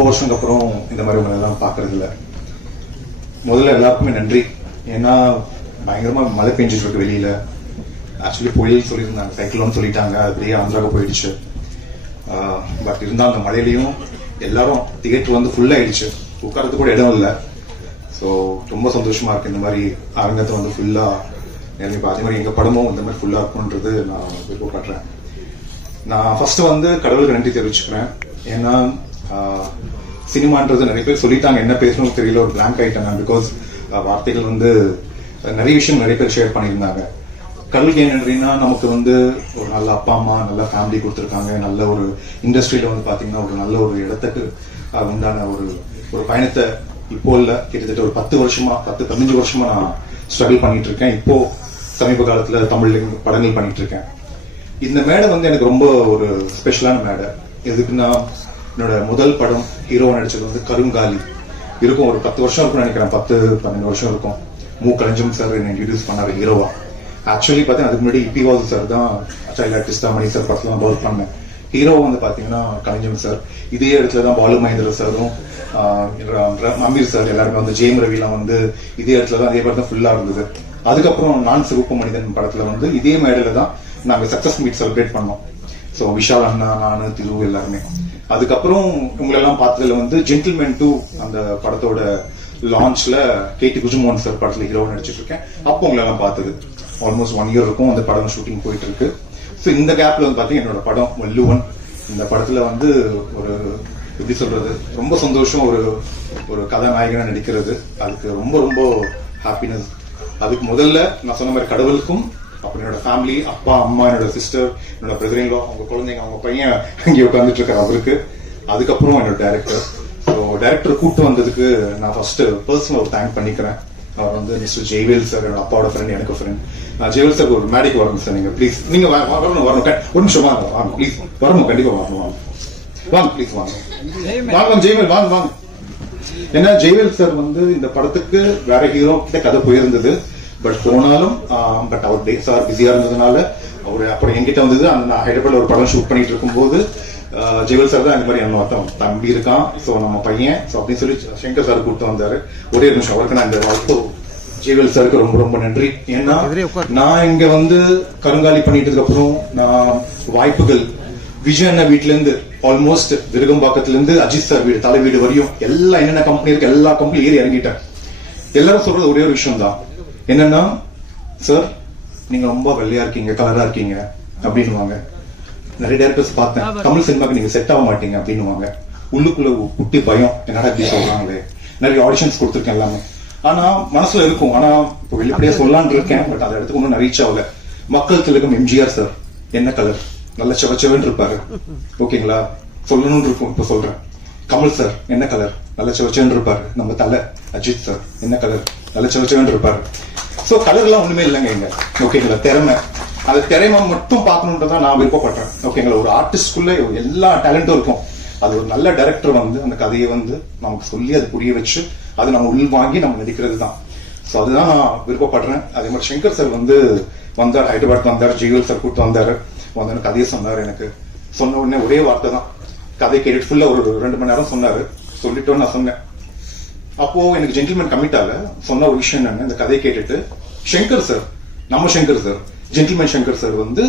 ரொம்ப வருஷத்துக்கு அப்புறம் இந்த மாதிரி உங்களை எல்லாம் பார்க்கறது இல்லை. முதல்ல எல்லாருக்குமே நன்றி. ஏன்னா பயங்கரமா மழை பெஞ்சிட்டு இருக்கு வெளியில. ஆக்சுவலி புயல் சொல்லியிருந்தாங்க, சைக்ளோன்னு சொல்லிட்டாங்க, அப்படியே ஆந்திராவுக்கு போயிடுச்சு. பட் இருந்தால் அந்த மழையிலையும் எல்லாரும் தியேட்டர் வந்து ஃபுல் ஆயிடுச்சு, உட்காரத்துக்கு கூட இடம் இல்லை. ஸோ ரொம்ப சந்தோஷமா இருக்கு இந்த மாதிரி அரங்கத்தை வந்து ஃபுல்லா எனக்கு அதே மாதிரி எங்க படமும் இந்த மாதிரி ஃபுல்லா இருக்கும்ன்றது நான் விருப்பப்படுறேன். நான் ஃபர்ஸ்ட் வந்து கடவுளுக்கு நன்றி தெரிவிச்சுக்கிறேன். ஏன்னா சினிமான்றது நிறைய பேர் சொல்லிட்டாங்க, என்ன பேசணும்னு தெரியல, ஒரு பிளாங்க் ஆயிட்டேன். பிகாஸ் வார்த்தைகள் வந்து நிறைய விஷயம் நிறைய பேர் ஷேர் பண்ணியிருந்தாங்க. கடவுளுக்கு என்னன்னா நமக்கு வந்து ஒரு நல்ல அப்பா அம்மா, நல்ல ஃபேமிலி கொடுத்துருக்காங்க. நல்ல ஒரு இண்டஸ்ட்ரியில வந்து பாத்தீங்கன்னா ஒரு நல்ல ஒரு இடத்துக்கு உண்டான ஒரு பயணத்தை இப்போ இல்ல கிட்டத்தட்ட ஒரு 10-15 வருஷமா நான் ஸ்ட்ரகிள் பண்ணிட்டு இருக்கேன். இப்போ சமீப காலத்துல தமிழ் படங்கள் பண்ணிட்டு இருக்கேன். இந்த மேடை வந்து எனக்கு ரொம்ப ஒரு ஸ்பெஷலான மேடை. எதுக்குன்னா என்னோட முதல் படம் ஹீரோவா நடிச்சது வந்து கருங்காலி இருக்கும். ஒரு 10 வருஷம் இருக்கும்னு நினைக்கிறேன், 10-12 வருஷம் இருக்கும். கலைஞம் சார் என்னை இன்ட்ரடியூஸ் பண்ணாரு ஹீரோவா. ஆக்சுவலி பார்த்தீங்கன்னா அதுக்கு முன்னாடி இப்பி வாசு சார் தான் சைல்ட் ஆர்டிஸ்டா மணி சார் படத்துல தான் ஒர்க் பண்ணேன். ஹீரோவா வந்து பாத்தீங்கன்னா கலைஞம் சார். இதே இடத்துல தான் பாலு மகேந்திர சாரும் அமீர் சார் எல்லாருமே வந்து ஜெயம் ரவிலாம் வந்து இதே இடத்துல தான் அதே மாதிரி தான் ஃபுல்லா இருந்தது. அதுக்கப்புறம் நான் சிவப்பு மனிதன் படத்துல வந்து இதே மேடையில தான் நாங்க சக்சஸ் மீட் செலிப்ரேட் பண்ணோம். ஸோ விஷால் அண்ணா, நானு, திரு எல்லாருமே. அதுக்கப்புறம் உங்களெல்லாம் பார்த்ததுல வந்து ஜென்டில்மேன் 2 அந்த படத்தோட லான்ச்ல கேடி குஜுமோகன் சார் படத்துல ஹீரோவா நடிச்சிட்டு இருக்கேன். அப்போ உங்களெல்லாம் பார்த்தது ஆல்மோஸ்ட் 1 இயர் இருக்கும். அந்த படம் ஷூட்டிங் போயிட்டு இருக்கு. ஸோ இந்த கேப்ல வந்து பாத்தீங்கன்னா என்னோட படம் வள்ளுவன், இந்த படத்துல வந்து ஒரு எப்படி சொல்றது, ரொம்ப சந்தோஷம். ஒரு கதாநாயகனா நடிக்கிறது அதுக்கு ரொம்ப ரொம்ப ஹாப்பினஸ். அதுக்கு முதல்ல நான் சொன்ன மாதிரி கடவுளுக்கும், அப்புறம் என்னோட ஃபேமிலி, அப்பா அம்மா, என்னோட சிஸ்டர், என்னோட பிரதரின்லா, அவங்க குழந்தைங்க, அவங்க பையன் அங்கே உட்காந்துட்டு இருக்காரு அவருக்கு. அதுக்கப்புறம் என்னோட டைரக்டர். ஸோ டைரக்டர் கூப்பிட்டு வந்ததுக்கு நான் ஃபர்ஸ்ட் பர்சனல் ஒரு தேங்க் பண்ணிக்கிறேன். அவர் வந்து மிஸ்டர் ஜெய்வேல் சார், என்னோட அப்பாவோட ஃப்ரெண்ட், எனக்கு ஃப்ரெண்ட். ஜெய்வேல் சார் ஒரு மேடைக்கு வரணும் சார், நீங்க ப்ளீஸ். நீங்க வரணும் ஒரு நிமிஷம் வாங்க ப்ளீஸ், வரணும், கண்டிப்பா வரணும், வாங்க ப்ளீஸ், வாங்க ஜெய்வேல், வாங்க. ஏன்னா ஜெய்வேல் சார் வந்து இந்த படத்துக்கு வேற ஹீரோ கிட்ட கதை போயிருந்தது. பட் போனாலும் பட் அவர் சார் பிஸியா இருந்ததுனால அவரு அப்புறம் என்கிட்ட வந்தது. அந்த ஹைதராபாத்ல ஒரு படம் ஷூட் பண்ணிட்டு இருக்கும்போது ஜெய்வேல் சார் தான் இந்த மாதிரி என்ன தம்பி இருக்கான், சோ நம்ம பையன், சோ அப்படின்னு சொல்லி சங்கர் சார் கூப்பிட்டு வந்தாரு. ஒரே நிமிஷம் அவருக்கு நான் இந்த வாய்ப்பு ஜெய்வேல் சாருக்கு ரொம்ப ரொம்ப நன்றி. ஏன்னா நான் இங்க வந்து கருங்காலி பண்ணிட்டதுக்கு அப்புறம் நான் வாய்ப்புகள் விஜய் வீட்டுல இருந்து ஆல்மோஸ்ட் விருகம்பாக்கத்துல இருந்து அஜித் சார் வீடு, தலை வீடு வரையும் எல்லாம் என்னென்ன கம்பெனி இருக்கு எல்லா கம்பெனி ஏறி இறங்கிட்டேன். எல்லாரும் சொல்றது ஒரே ஒரு விஷயம் தான், என்னன்னா சார் நீங்க ரொம்ப வெள்ளையா இருக்கீங்க, கலரா இருக்கீங்க அப்படின்னுவாங்க. நிறைய டேரக்டர்ஸ் பார்த்தேன், தமிழ் சினிமாக்கு நீங்க செட் ஆக மாட்டீங்க அப்படின்னுவாங்க. உள்ளுக்குள்ள குட்டி பயம், என்னடா இப்படி சொல்றாங்களே. நிறைய ஆடிஷன்ஸ் கொடுத்துருக்கேன் எல்லாமே, ஆனா மனசுல இருக்கும். ஆனா இப்போ வெளிப்படையா சொல்லலான்னு இருக்கேன், பட் அந்த இடத்துக்கு ஒன்றும் ரீச் ஆகல. மக்கள் திலகம் எம்ஜிஆர் சார் என்ன கலர், நல்ல செவச்சவன் இருப்பாரு, ஓகேங்களா, சொல்லணும்னு இருக்கும், இப்ப சொல்றேன். கமல் சார் என்ன கலர், நல்ல செவச்சவன் இருப்பாரு. நம்ம தலை அஜித் சார் என்ன கலர், நல்ல செவச்சவன் இருப்பாரு. சோ கலர் எல்லாம் ஒண்ணுமே இல்லைங்க இங்க, ஓகேங்களா. திறமை, அந்த திறமை மட்டும் பார்க்கணுன்றதான் நான் விருப்பப்படுறேன், ஓகேங்களா. ஒரு ஆர்டிஸ்டுக்குள்ள எல்லா டேலண்டும் இருக்கும். அது ஒரு நல்ல டைரக்டர் வந்து அந்த கதையை வந்து நமக்கு சொல்லி அது புரிய வச்சு அதை நம்ம உள் வாங்கி நம்ம நடிக்கிறது தான். ஸோ அதுதான் நான் விருப்பப்படுறேன். அதே மாதிரி சங்கர் சார் வந்து வந்தார், ஹைதராபாத் வந்தார், ஜெய்வேல் சார் கூப்பிட்டு வந்தாரு. வந்து கதையை சொன்னார். எனக்கு சொன்ன உடனே ஒரே வார்த்தை தான், கதை கேட்டு ஃபுல்லா ஒரு 2 மணி நேரம் சொன்னாரு. சொல்லிட்டோன்னு நான் சொன்னேன். அப்போ எனக்கு ஜென்டில்மேன் கமிட் ஆகல. சொன்ன ஒரு விஷயம் என்னன்னு, இந்த கதையை கேட்டுட்டு சங்கர் சார், நம்ம Shankar sir, gentleman Shankar sir வந்து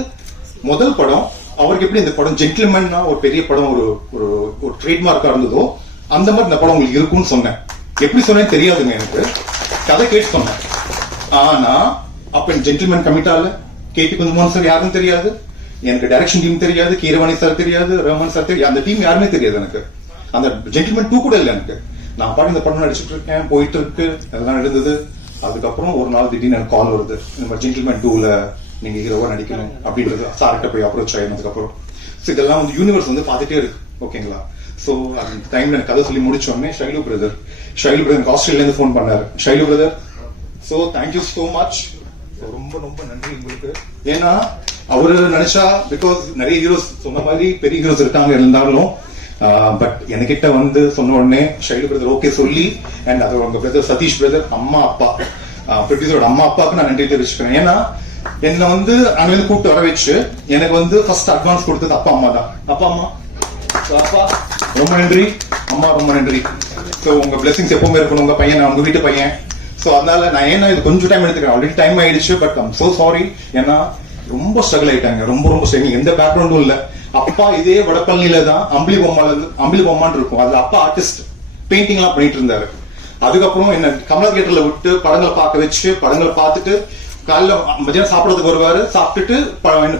முதல் படம் அவருக்கு எப்படி இந்த படம் ஜென்டில்மேன்னா ஒரு பெரிய படம், ஒரு ட்ரேட்மார்க்கா இருந்ததோ அந்த மாதிரி இந்த படம் உங்களுக்கு இருக்கும்னு சொன்னேன். எப்படி சொன்னேன்னு தெரியாதுங்க எனக்கு, கதை கேட்டு சொன்னேன். ஆனா அப்ப ஜென்டில்மேன் கமிட் ஆகல. கேடி குஜுமோகன் சார் யாருன்னு தெரியாது, எனக்கு டைரக்ஷன் டீம் தெரியாது, கீரவாணி சார் தெரியாது, ரஹ்மான் சார் தெரியாது, அந்த டீம் யாருமே தெரியாது எனக்கு. அந்த ஜென்டில்மேன் 2 கூட இல்லை எனக்கு. நான் பாட்டு இந்த படம் நடிச்சிட்டு இருக்கேன், போயிட்டு இருக்கு, அதெல்லாம் நடந்தது. அதுக்கப்புறம் ஒரு நாள் திடீர்னு எனக்கு கால் வருது, இந்த மாதிரி ஜென்டில்மேன் 2ல நீங்க ஹீரோவா நடிக்கணும் அப்படின்றது. சார்கிட்ட போய் அப்ரோச் ஆயிருந்ததுக்கு அப்புறம் இதெல்லாம் வந்து யூனிவர்ஸ் வந்து பார்த்துட்டே இருக்கு, ஓகேங்களா. சோ அந்த டைம்ல எனக்கு கதை சொல்லி முடிச்சோடனே ஷைலு பிரதர் எனக்கு ஆஸ்திரேலியா இருந்து போன் பண்ணாரு. Shailu brother, so thank you so much, ரொம்ப ரொம்ப நன்றி உங்களுக்கு. ஏன்னா அவரு நினைச்சா, பிகாஸ் நிறைய ஹீரோஸ் சொன்ன மாதிரி பெரிய ஹீரோஸ் இருக்காங்க இருந்தாலும், பட் என்கிட்ட வந்து சொன்ன உடனே ஷைலு பிரதர் ஓகே சொல்லி, அண்ட் அதோட உங்க பிரதர் சதீஷ் பிரதர், அம்மா அப்பா, ப்ரொடியூசரோட அம்மா அப்பாவுக்கு நான் நன்றி தெரிவிச்சுக்கிறேன். ஏன்னா என்ன வந்து அங்க இருந்து கூப்பிட்டு வர வச்சு எனக்கு வந்து ஃபர்ஸ்ட் அட்வான்ஸ் கொடுத்தது அப்பா அம்மா தான். அப்பா அம்மா, அப்பா ரொம்ப நன்றி. அம்மா ரொம்ப நன்றி. ஸோ உங்க பிளெஸிங்ஸ் எப்பவுமே இருக்கணும். உங்க பையன் உங்க வீட்டு பையன். ஸோ அதனால நான் ஏன்னா இது கொஞ்சம் டைம் எடுத்துக்கிறேன். ஆல்ரெடி டைம் ஆயிடுச்சு. But I'm so sorry. ஏன்னா ரொம்ப ஸ்ட்ரகிள் ஆயிட்டாங்க. ரொம்ப ஸ்ட்ரகிள். எந்த பேக்ரவுண்டும் இல்ல. அப்பா இதே வடப்பள்ளியில தான் அம்பளி பொம்மான்னு இருக்கும். அதுல அப்பா ஆர்டிஸ்ட் பெயிண்டிங் எல்லாம் பண்ணிட்டு இருந்தாரு. அதுக்கப்புறம் என்ன கமலா தியேட்டர்ல விட்டு படங்களை பார்க்க வச்சு படங்களை பார்த்துட்டு காலைல மதியானம் சாப்பிடறதுக்கு வருவாரு. சாப்பிட்டுட்டு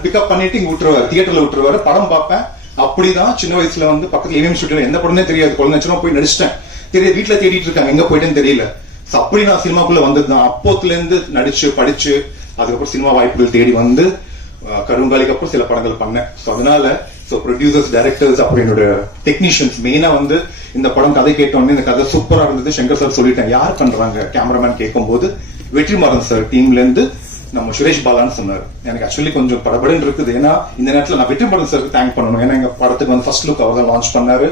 பிக்கப் பண்ணிட்டு இங்க விட்டுருவாரு, தியேட்டர்ல விட்டுருவாரு. படம் பார்ப்பேன். அப்படிதான் சின்ன வயசுல வந்து பக்கத்துல ஏவிஎம் ஸ்டுடியோல எந்த படமே தெரியாது. குழந்தை போய் நடிச்சிட்டேன். தெரிய வீட்டுல தேடிட்டு இருக்காங்க, எங்க போயிட்டேன்னு தெரியல. அப்படி நான் சினிமாக்குள்ள வந்ததுதான். அப்போத்துல இருந்து நடிச்சு படிச்சு அதுக்கப்புறம் சினிமா வாய்ப்புகள் தேடி வந்து கருங்காலிக்கு அப்புறம் சில படங்கள் பண்ணேன். அதனால ப்ரொடியூசர்ஸ், டைரக்டர்ஸ், அப்புறம் என்னோட டெக்னீஷியன்ஸ் மெயினா வந்து இந்த படம் கதை கேட்டோன்னு இந்த கதை சூப்பரா இருந்தது. சங்கர் சார் சொல்லிட்டேன் யார் பண்றாங்க கேமராமேன் கேட்கும் போது வெற்றிமாறன் சார் டீம்ல இருந்து நம்ம சுரேஷ் பாலான்னு சொன்னார். எனக்கு ஆக்சுவலி கொஞ்சம் படபடன்னு இருக்குது. ஏன்னா இந்த நேரத்தில் நான் வெற்றிமாறன் சாருக்கு தேங்க் பண்ணணும். ஏன்னா எங்க படத்துக்கு வந்து ஃபர்ஸ்ட் லுக் அவர் தான் லான்ச் பண்ணாரு.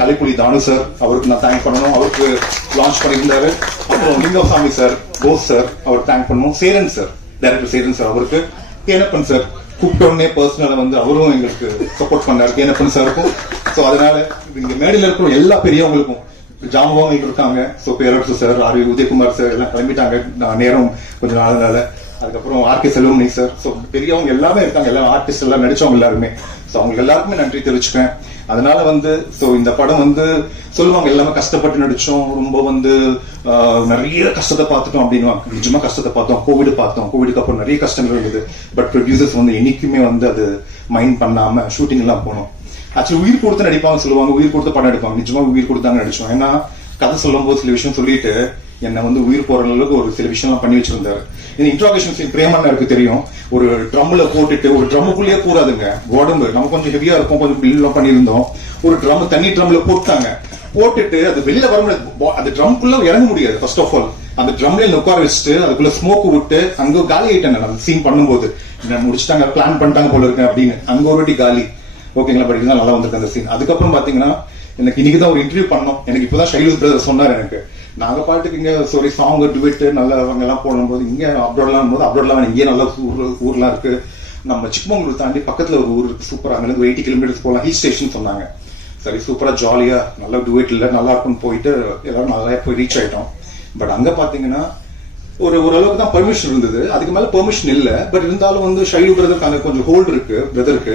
கலைப்புலி தானு சார், அவருக்கு நான் தேங்க் பண்ணணும். அவருக்கு லான்ச் பண்ணியிருந்தாரு. அப்புறம் லிங்கசாமி சார், போஸ் சார், அவர் தேங்க் பண்ணணும். Cheran sir, director Cheran sir, அவருக்கு கேனப்பன் சார் கூப்பிட்டோடனே பர்சனலா வந்து அவரும் எங்களுக்கு சப்போர்ட் பண்ணாரு, கேனப்பன் சாருக்கும். ஸோ அதனால இங்க மேடையில் இருக்கிற எல்லா பெரியவங்களுக்கும் ஜாம்பவங்கள் இருக்காங்க. So Perarasu sir, R Udayakumar sir எல்லாம் கிளம்பிட்டாங்க நேரம் கொஞ்சம் நாளுனால. அதுக்கப்புறம் R K Selvamani sir. So பெரியவங்க எல்லாமே இருக்காங்க, எல்லா ஆர்டிஸ்ட் எல்லாம் நடிச்சவங்க எல்லாருமே. ஸோ அவங்களுக்கு எல்லாருக்குமே நன்றி தெரிவிச்சுப்பேன். அதனால வந்து இந்த படம் வந்து சொல்லுவாங்க எல்லாமே கஷ்டப்பட்டு நடிச்சோம், ரொம்ப வந்து நிறைய கஷ்டத்தை பார்த்துட்டோம் அப்படின்னு. நிஜமா கஷ்டத்தை பார்த்தோம். கோவிட் பார்த்தோம். கோவிடுக்கு அப்புறம் நிறைய கஷ்டங்கள் இருந்தது. பட் ப்ரொடியூசர்ஸ் வந்து என்னைக்குமே வந்து அது மைண்ட் பண்ணாம ஷூட்டிங் எல்லாம் போனோம். ஆக்சுவலி உயிர் கொடுத்து நடிப்பாங்க சொல்லுவாங்க, உயிர் கொடுத்து படம் எடுப்பாங்க. நிஜமா உயிர் கொடுத்தாங்க நடிச்சோம். ஏன்னா கதை சொல்லும் போது சில விஷயம் சொல்லிட்டு என்னை வந்து உயிர் போற அளவுக்கு ஒரு சில விஷயம் எல்லாம் பண்ணி வச்சிருந்தாரு. இந்த இன்ட்ராகேஷன் சீன் பிரேமன் இருக்கு தெரியும். ஒரு ட்ரம்ல போட்டுட்டு ஒரு ட்ரம்முக்குள்ளேயே கூடாதுங்க உடம்பு. நம்ம கொஞ்சம் ஹெவியா இருக்கும், கொஞ்சம் பில் பண்ணியிருந்தோம். ஒரு ட்ரம் தண்ணி ட்ரம்ல போட்டாங்க. போட்டுட்டு அது வெளியில வர முடியாது. அந்த ட்ரம்குள்ள இறங்க முடியாது. ஃபர்ஸ்ட் ஆஃப் ஆல் அந்த ட்ரம்ல உட்கார வச்சுட்டு அதுக்குள்ள ஸ்மோக் விட்டு அங்க காலி ஆயிட்டாங்க. அந்த சீன் பண்ணும்போது முடிச்சுட்டாங்க, பிளான் பண்ணிட்டாங்க போல இருக்கு அப்படின்னு. அங்க ஒரு வாட்டி காலி. ஓகேங்களா, பட் இதுதான் நல்லா வந்திருக்கு அந்த சீன். அதுக்கப்புறம் பாத்தீங்கன்னா எனக்கு இன்னைக்குதான் ஒரு இன்டர்வியூ பண்ணோம். எனக்கு இப்பதான் ஷைலூஸ் பிரதர் சொன்னார் எனக்கு. நாங்க பாட்டுக்கு இங்க சாரி சாங் டுவெட் நல்லவங்க எல்லாம் போடும்போது இங்க அப்ரோட்லாம் போது அப்ரோட்லாம் இங்கே நல்ல ஊர்லாம் இருக்கு. நம்ம சிக்மங்களூர் தாண்டி பக்கத்துல ஒரு ஊர் இருக்கு சூப்பரா, அங்க இருந்து 80 கிலோமீட்டர்ஸ் போகலாம், ஹில் ஸ்டேஷன் சொன்னாங்க. சரி சூப்பரா ஜாலியா நல்லா டுவெட் இல்ல நல்லா இருக்கும்னு போயிட்டு எல்லாரும் நல்லா போய் ரீச் ஆயிட்டோம். பட் அங்க பாத்தீங்கன்னா ஓரளவுக்கு தான் பெர்மிஷன் இருந்தது, அதுக்கு மேல பெர்மிஷன் இல்ல. பட் இருந்தாலும் வந்து ஷைலு பிரதருக்கு அங்க கொஞ்சம் ஹோல்டு இருக்கு, பிரதருக்கு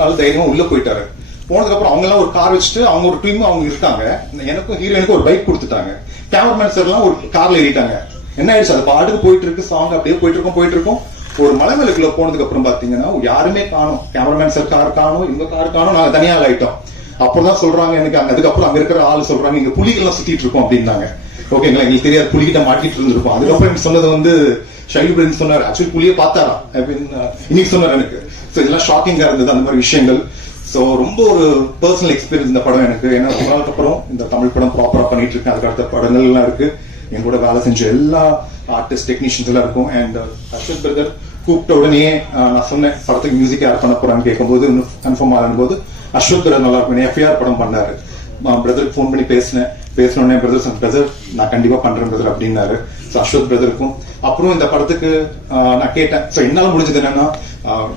நல்ல தைரியமா உள்ள போயிட்டாரு. போனதுக்கு அப்புறம் அவங்க எல்லாம் ஒரு கார் வச்சுட்டு அவங்க ஒரு டீம் அவங்க இருக்காங்க. எனக்கும் ஹீரோயினுக்கும் ஒரு பைக் கொடுத்துட்டாங்க. கேமராமேன் சார் எல்லாம் ஒரு கார்ல ஏறிட்டாங்க. என்ன ஆயிடுச்சு, அது பாட்டுக்கு போயிட்டு இருக்கு, சாங் அப்படியே போயிட்டு இருக்கும். ஒரு மலை மேலுக்குள்ள போனதுக்கு அப்புறம் பாத்தீங்கன்னா யாருமே காணும். கேமராமேன் சார் கார் காணும், இவங்க கார் காணும், நாங்க தனியா ஆயிட்டோம். அப்பதான் சொல்றாங்க எனக்கு அதுக்கப்புறம் அங்க இருக்கிற ஆள் சொல்றாங்க இங்க புலிகள்லாம் சுத்திட்டு இருக்கோம் அப்படின்னாங்க. ஓகேங்களா, எங்களுக்கு தெரியாது, புலிகிட்ட மாட்டிட்டு இருந்திருப்போம். அதுக்கப்புறம் எனக்கு சொன்னது வந்து ஷைலு சொன்னார் ஆக்சுவலி புலியை பார்த்தாரா இன்னைக்கு சொன்னார் எனக்கு. ஸோ இதெல்லாம் ஷாக்கிங்கா இருந்தது அந்த மாதிரி விஷயங்கள். ஸோ ரொம்ப ஒரு பர்சனல் எக்ஸ்பீரியன்ஸ் இந்த படம் எனக்கு. ஏன்னா ரொம்ப நாளுக்கு அப்புறம் இந்த தமிழ் படம் ப்ராப்பரா பண்ணிட்டு இருக்கேன். அதுக்கு அடுத்த படங்கள் எல்லாம் இருக்கு. என் கூட வேலை செஞ்ச எல்லா ஆர்டிஸ்ட் டெக்னீஷியன்ஸ் எல்லாம் இருக்கும். அண்ட் அஸ்வத் பிரதர் கூப்பிட்ட உடனே நான் சொன்னேன் படத்துக்கு மியூசிக் யார் பண்ண போறான்னு கேட்கும்போது கன்ஃபார்ம் ஆகும்போது அஸ்வத் பிரதர் நல்லா இருக்கும். எஃப்ஐஆர் படம் பண்ணாரு. பிரதருக்கு ஃபோன் பண்ணி பேசினோடனே பிரதர் நான் கண்டிப்பா பண்றேன் பிரதர் அப்படின்னாரு. ஸோ அஸ்வத் பிரதருக்கும் அப்புறம் இந்த படத்துக்கு நான் கேட்டேன். ஸோ என்னால முடிஞ்சது என்னன்னா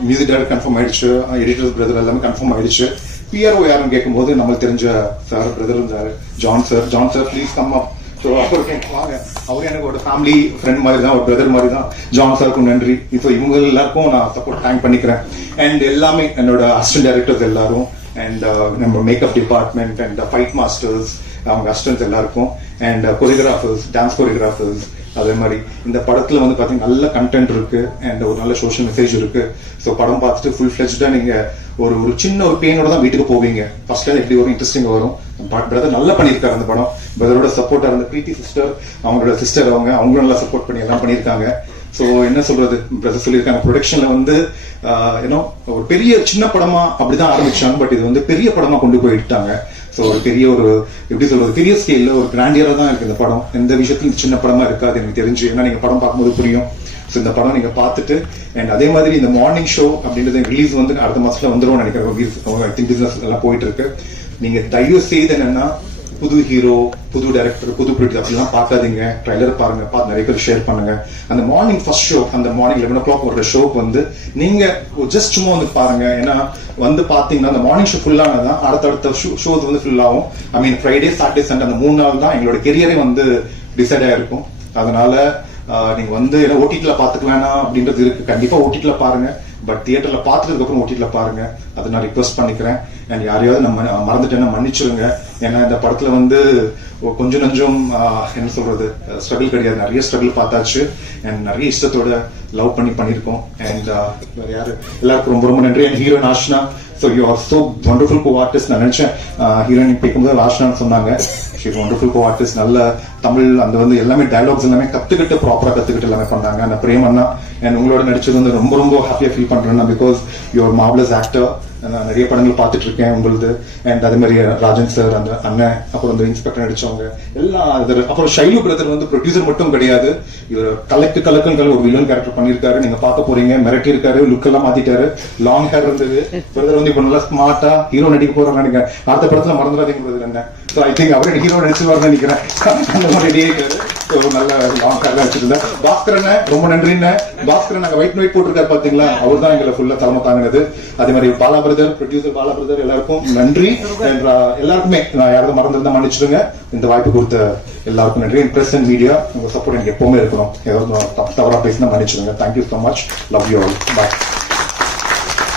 மியூசிக் டைரக்டர் கன்ஃபார்ம் ஆயிடுச்சு, எடிட்டர் பிரதர் எல்லாமே கன்ஃபார்ம் ஆயிடுச்சு. பிஆர்ஓ யாருன்னு கேட்கும்போது நம்மளுக்கு தெரிஞ்ச சார் பிரதர் இருந்தாரு, John sir please come up. So அவருக்கு வாங்க, அவரு எனக்கு ஒரு ஃபேமிலி ஃப்ரெண்ட் மாதிரி தான், ஒரு பிரதர் மாதிரி தான். ஜான் சாருக்கும் நன்றி. இப்போ இவங்க எல்லாருக்கும் நான் சப்போர்ட் தேங்க் பண்ணிக்கிறேன். அண்ட் எல்லாமே என்னோட அசிஸ்டன்ட் டைரக்டர்ஸ் எல்லாரும் அண்ட் நம்ம makeup department and fight masters அவங்க அசிஸ்டன்ஸ் எல்லாருக்கும் அண்ட் கொரியோகிராஃபர்ஸ், டான்ஸ் கொரியோகிராஃபர்ஸ். அதே மாதிரி இந்த படத்துல வந்து பாத்தீங்கன்னா நல்ல கண்டென்ட் இருக்கு அண்ட் ஒரு நல்ல சோஷியல் மெசேஜ் இருக்கு. ஸோ படம் பார்த்துட்டு ஃபுல் ஃபிளெஜ்டா நீங்க ஒரு சின்ன ஒரு பெயினோட தான் வீட்டுக்கு போவீங்க. ஃபர்ஸ்ட்ல எப்படி ஒரு இன்ட்ரெஸ்டிங் வரும். பிரதர் நல்லா பண்ணியிருக்காரு அந்த படம். பிரதரோட சப்போர்ட்டா இருந்த பிரீத்தி சிஸ்டர், அவங்களோட சிஸ்டர் அவங்களும் நல்லா சப்போர்ட் பண்ணி எல்லாம் பண்ணியிருக்காங்க. ஸோ என்ன சொல்றது, பிரதர் சொல்லியிருக்காங்க ப்ரொடக்ஷன்ல வந்து ஏன்னோ ஒரு பெரிய சின்ன படமா அப்படிதான் ஆரம்பிச்சாங்க. பட் இது வந்து பெரிய படமா கொண்டு போயிட்டாங்க. ஸோ ஒரு பெரிய ஒரு எப்படி சொல்றது, பெரிய ஸ்கேல்ல ஒரு கிராண்டியரா தான் இருக்கு இந்த படம். எந்த விஷயத்துலையும் சின்ன படமா இருக்காது எனக்கு தெரிஞ்சு. ஏன்னா நீங்க படம் பார்க்கும்போது புரியும். ஸோ இந்த படம் நீங்க பார்த்துட்டு அண்ட் அதே மாதிரி இந்த மார்னிங் ஷோ அப்படின்றது ரிலீஸ் வந்து அடுத்த மாசத்துல வந்துடும் நினைக்கிறேன். பிசினஸ் எல்லாம் போயிட்டு இருக்கு. நீங்க தயவு செய்து என்னன்னா புது ஹீரோ, புது டைரக்டர், புது ப்ரொடியூசர் அப்படிலாம் பார்க்காதீங்க. ட்ரைலர் பாருங்க, பார்த்து நிறைய பேர் ஷேர் பண்ணுங்க. அந்த மார்னிங் ஃபர்ஸ்ட் ஷோ, அந்த மார்னிங் 11 o'clock ஒரு ஷோக்கு வந்து நீங்க ஜஸ்ட் சும்மா வந்து பாருங்க. ஏன்னா வந்து பாத்தீங்கன்னா அந்த மார்னிங் ஷோ ஃபுல்லானதான் அடுத்தடுத்த ஷோஸ் வந்து ஃபுல் ஆகும். ஐ மீன் ஃப்ரைடே, சாட்டர்டே, சண்டே அந்த 3 நாள் தான் எங்களோட கெரியரே வந்து டிசைட் ஆயிருக்கும். அதனால நீங்க வந்து என்ன ஓடிடில பாத்துக்கலாம்னா அப்படின்றது இருக்கு. கண்டிப்பா ஓடிடில பாருங்க, பட் தியேட்டர்ல பாத்துறதுக்கு அப்புறம் ஓடிடில பாருங்க. அதை நான் ரிக்வெஸ்ட் பண்ணிக்கிறேன். அண்ட் யாரையாவது நம்ம மறந்துட்டேன்னா மன்னிச்சிருங்க. ஏன்னா இந்த படத்துல வந்து கொஞ்சம் நஞ்சம் என்ன சொல்றது ஸ்ட்ரகிள் கிடையாது, நிறைய ஸ்ட்ரகிள் பார்த்தாச்சு. அண்ட் நிறைய இஷ்டத்தோட லவ் பண்ணிருக்கோம். அண்ட் வேற யாரு, எல்லாருக்கும் ரொம்ப ரொம்ப நன்றி. And heroine ஆஷ்னா, so you are so wonderful co artist. நான் நினைச்சேன் ஹீரோயின் கேட்கும்போது ஆஷ்னான்னு சொன்னாங்க. She's wonderful co artist. நல்ல தமிழ் அந்த வந்து எல்லாமே டயலாக்ஸ் எல்லாமே ப்ராப்பரா கத்துக்கிட்டு எல்லாமே பண்ணாங்க. அந்த பிரேம் அண்ணா அண்ட் உங்களோட நடிச்சது வந்து ரொம்ப ரொம்ப ஹாப்பியா ஃபீல் பண்றேன். Because you are marvellous actor. நான் நிறைய படங்கள் பார்த்துட்டு இருக்கேன் உங்களுது. அண்ட் அதே மாதிரி ராஜன் சார், அந்த அண்ணன், அப்புறம் வந்து இன்ஸ்பெக்டர் நடிச்சவங்க எல்லாம். அப்புறம் ஷைலு பிரதர் வந்து ப்ரொடியூசர் மட்டும் கிடையாது, இவர் கலக்குன்னு ஒரு வில்லன் கேரக்டர் பண்ணிருக்காரு. நீங்க பார்க்க போறீங்க. மிரட்டி இருக்காரு, லுக் எல்லாம் மாத்திட்டாரு. லாங் ஹேர் இருந்தது. பிரதர் வந்து இப்ப நல்லா ஸ்மார்ட்டா ஹீரோ நடிக்க போறாங்க. நீங்க அடுத்த படத்துல மறந்துடாதீங்க பிரதர் என்ன. ஸோ ஐ திங்க் அவரே ஹீரோ நடிச்சுவார்னு நினைக்கிறேன். அந்த மாதிரி ரெடியே இருக்காரு. நல்ல லாங் ஹேர் வச்சிருந்தேன். பாஸ்கரன் ரொம்ப நன்றின்னு. பாஸ்கரன் நாங்க ஒயிட் போட்டிருக்காரு பாத்தீங்களா, அவர் தான் எங்களை ஃபுல்லா தலைமை தாங்கினது. அதே மாதிரி Bala brother, producer Bala brother, எல்லாருக்கும் நன்றி. எல்லாருக்குமே நான் யாராவது மறந்துருந்தா மன்னிச்சிடுங்க. இந்த வாய்ப்பு கொடுத்த எல்லாருக்கும் நன்றி. பிரஸ் அண்ட் மீடியா, உங்க சப்போர்ட் எனக்கு எப்பவுமே இருக்கணும். ஏதாவது தவறா பேசினா மன்னிச்சிடுங்க. Thank you so much. Love you all. Bye.